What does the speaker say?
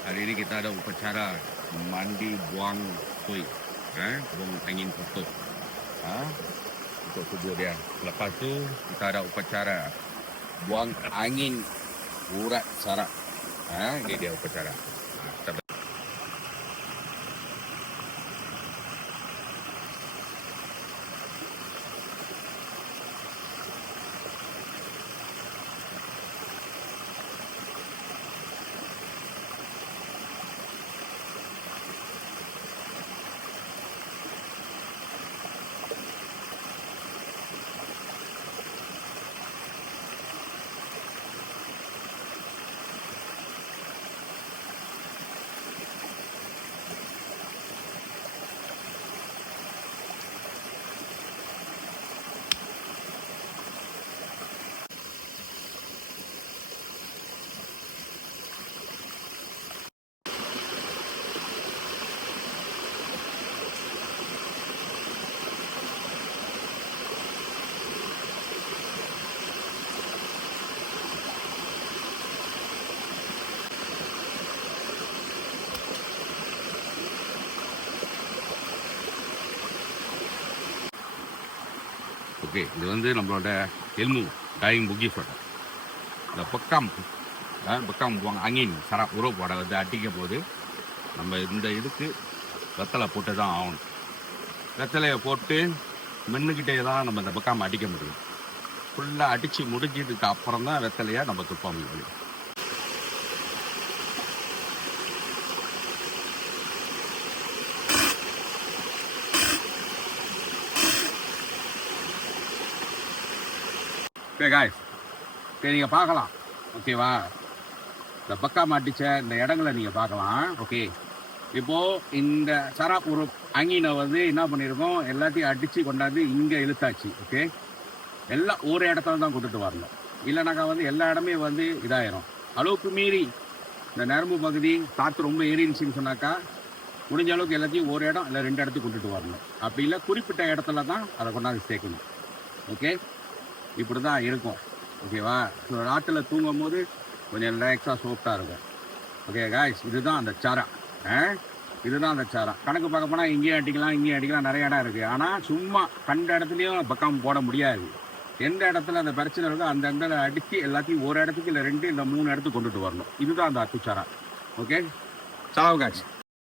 Hari ini kita ada upacara mandi buang koi, buang angin kotor, untuk tubuh dia. Lepas tu kita ada upacara buang angin urat saraf, ini dia upacara. Kita okay, இது வந்து நம்மளோட ilmu dyeing bugis water. இந்த Beckham buang angin saraf urup வடை வந்து அடிக்கும் போது நம்ம இந்த இதுக்கு வெத்தலை போட்டு தான் ஆகணும். வெத்தலையை போட்டு மென்னுக்கிட்டே தான் நம்ம இந்த பெக்காம அடிக்க முடியும். ஃபுல்லாக அடித்து முடிஞ்சதுக்கு அப்புறம் தான் வெத்தலையை நம்ம துப்ப முடியும். ஓகே காய்ஸ், ஓகே நீங்கள் பார்க்கலாம். ஓகேவா, இந்த பக்காம அடித்த இந்த இடங்களை நீங்கள் பார்க்கலாம். ஓகே, இப்போது இந்த சராப் ஒரு அங்கினை வந்து என்ன பண்ணியிருக்கோம், எல்லாத்தையும் அடித்து கொண்டாந்து இங்கே இழுத்தாச்சு. ஓகே, எல்லாம் ஒரு இடத்துல தான் கொண்டுட்டு வரணும், இல்லைனாக்கா வந்து எல்லா இடமே வந்து இதாயிரும். அளவுக்கு மீறி இந்த நரம்பு பகுதி காற்று ரொம்ப ஏறிடுச்சின்னு சொன்னாக்கா முடிஞ்ச அளவுக்கு எல்லாத்தையும் ஒரு இடம் இல்லை 2 இடத்துக்கு கொண்டுட்டு வரணும். அப்படி இல்லை குறிப்பிட்ட இடத்துல தான் அதை கொண்டாந்து சேர்க்கணும். ஓகே, இப்படி தான் இருக்கும். ஓகேவா, ராட்டில் தூங்கும் போது கொஞ்சம் ரிலாக்ஸாக சோஃப்டாக இருக்கும். ஓகே காய்ஸ், இதுதான் அந்த சாரா. இதுதான் அந்த சாரா. கணக்கு பார்க்க போனால் இங்கேயும் அடிக்கலாம், நிறைய இடம் இருக்குது. ஆனால் சும்மா கண்ட இடத்துலையும் பக்கம் போட முடியாது. எந்த இடத்துல அந்த பிரச்சனை இருக்கோ அந்த இடத்துல அடித்து எல்லாத்தையும் ஒரு இடத்துக்கு இல்லை 2 இல்லை 3 இடத்துக்கு கொண்டுட்டு வரணும். இதுதான் அந்த அத்துச்சாரா. ஓகே, சாவு காய்ச்சி.